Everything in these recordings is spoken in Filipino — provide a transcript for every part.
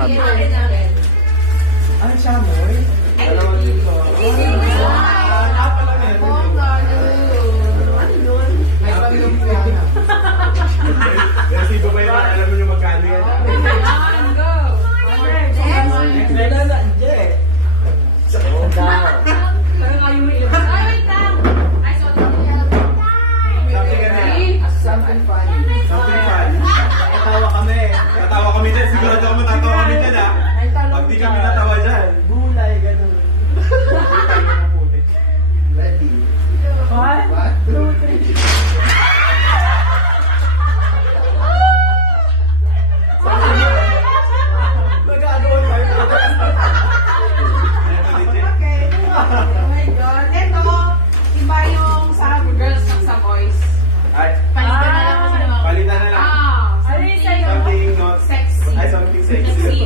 salamat. Ano siya mo? Dalawa dito. May pamilong piano. Kasi ko ba yun, alam mo yung magkano yan. Go! Wala na, Anje. Wait lang! Ay, Something funny. Something fun. Tatawa kami. Tatawa kami dyan. Sigurado ako matatawa kami dyan, ha? Pag di kami natawa dyan. Bulay, ganun. Ready? 1, 2, 3. Magagawa tayo. Okay. Oh my God. Ito, iba yung sa girls at sa boys. Ay, Palitan na lang kasi naman. palitan na lang. Ano yung sa'yo? Something not Sexy. Ay, something sexy. Sexy.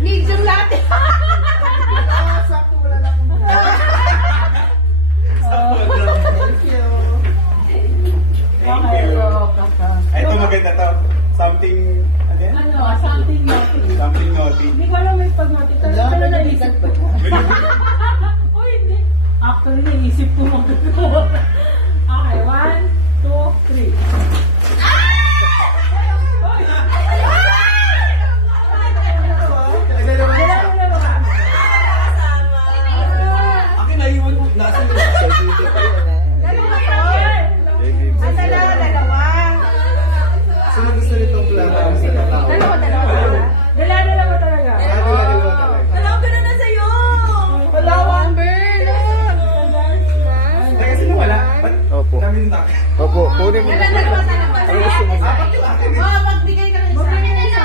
Medium latte. Sakto wala na akong Thank you. Thank you. Ay, ito maganda to. Something, ano yan? Something naughty. Something naughty. Hindi ko alam may pag-naughty. Pero naisip ko. Oh, hindi. Actually, naisip ko mo. Okay, 1, 2, 3. Akin naiwan ko. Nasa Sino gusto nitong plano sa kakao? Dala-dala talaga. Wala, Amber. Ay, kasi wala. Ba't Opo. namin yung takip? Opo, kunin mo. Ano gusto mo? Magbigay ka ng isa.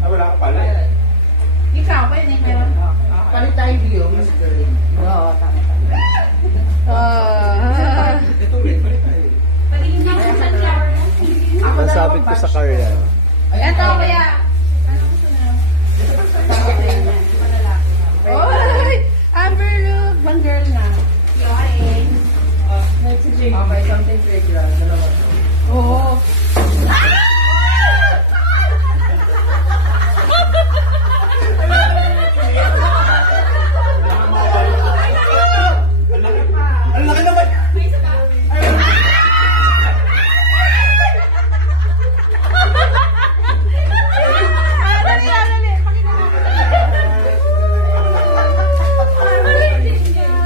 Ah, wala ka pala. Ikaw, pwede na meron. Palit tayo view, Miss Girl. Oo, tama. Ito rin, palit tayo. Patingin ka sa sunflower mo. Ang sabi ko sa car yan. Ito, kaya. Ano gusto na? Oy! Amber, look. One girl na. Yay. Next si Jake. Okay, something playground. Dalawa. Oo. Ang laki naman!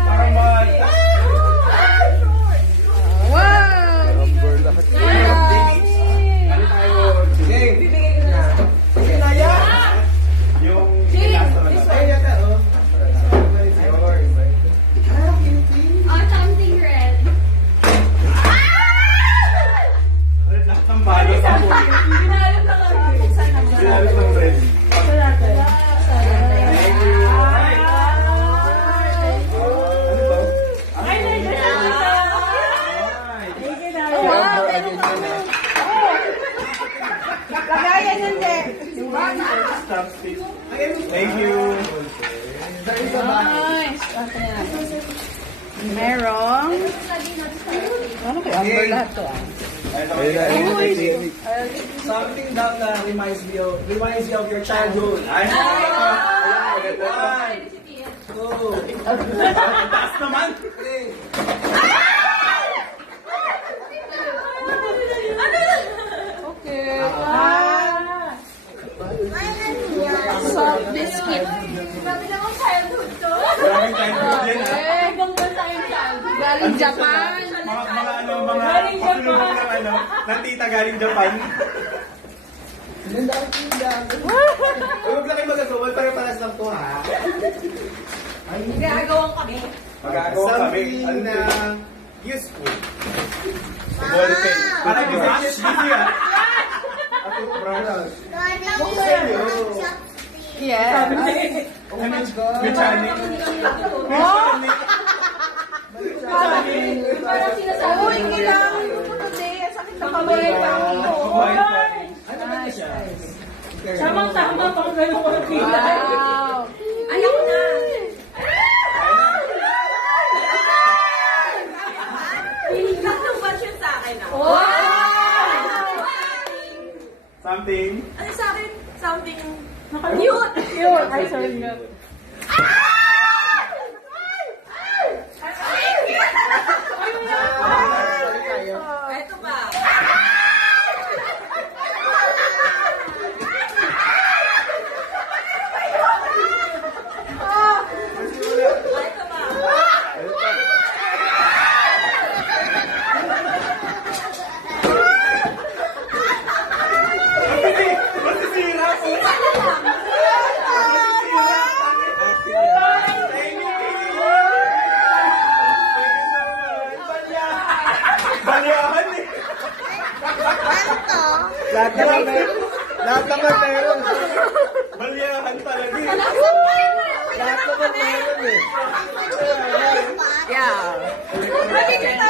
Parang mga... Number lahat. Ano tayo? Sige, bibigay ko na. Sige, Naya. Yung last naman. Ay, yata, oh. Ah, kinutin. Lahat ng balo sa buhay. Ginalot ng bread. Thank you. Ano to? Ay, Lagayan yun, de. Stop stick. Thank you. Nice. Merong. Ano kaya? Amber lahat to, ah. Ayun na, ayun na, ayun na. Something daw na reminds you of your childhood. Ay, maganda. Oh. Taas naman. Okay. Salt biscuit. Maraming childhood yan, ha? Galing Japan. Mga ano, mga Galing Japan. pasulubong ng ano, ng tita galing Japan. Huwag lang kayo magagawa, pare-paras lang to, ha? Gagawang kami. Magagawa kami. Something Ano na to? useful. Ballpen. Parang busy, ha? Yeah. Oh my God. Mechanic. Parang sinasabi. Uy, kailangan mo po kasi. Sakit na kamay. Ano ba siya? Samang-tama pang gano'n ko nakita. Wow. Ayaw na. Something. Ano sa akin? Something. Cute! Cute! Ay, sorry. Cute. Ito pa. Ito pa. Masisira po. Balyahan eh. Lahat naman meron. Lahat naman meron. Balyahan talaga eh. Lahat naman meron eh. Yeah. Magiging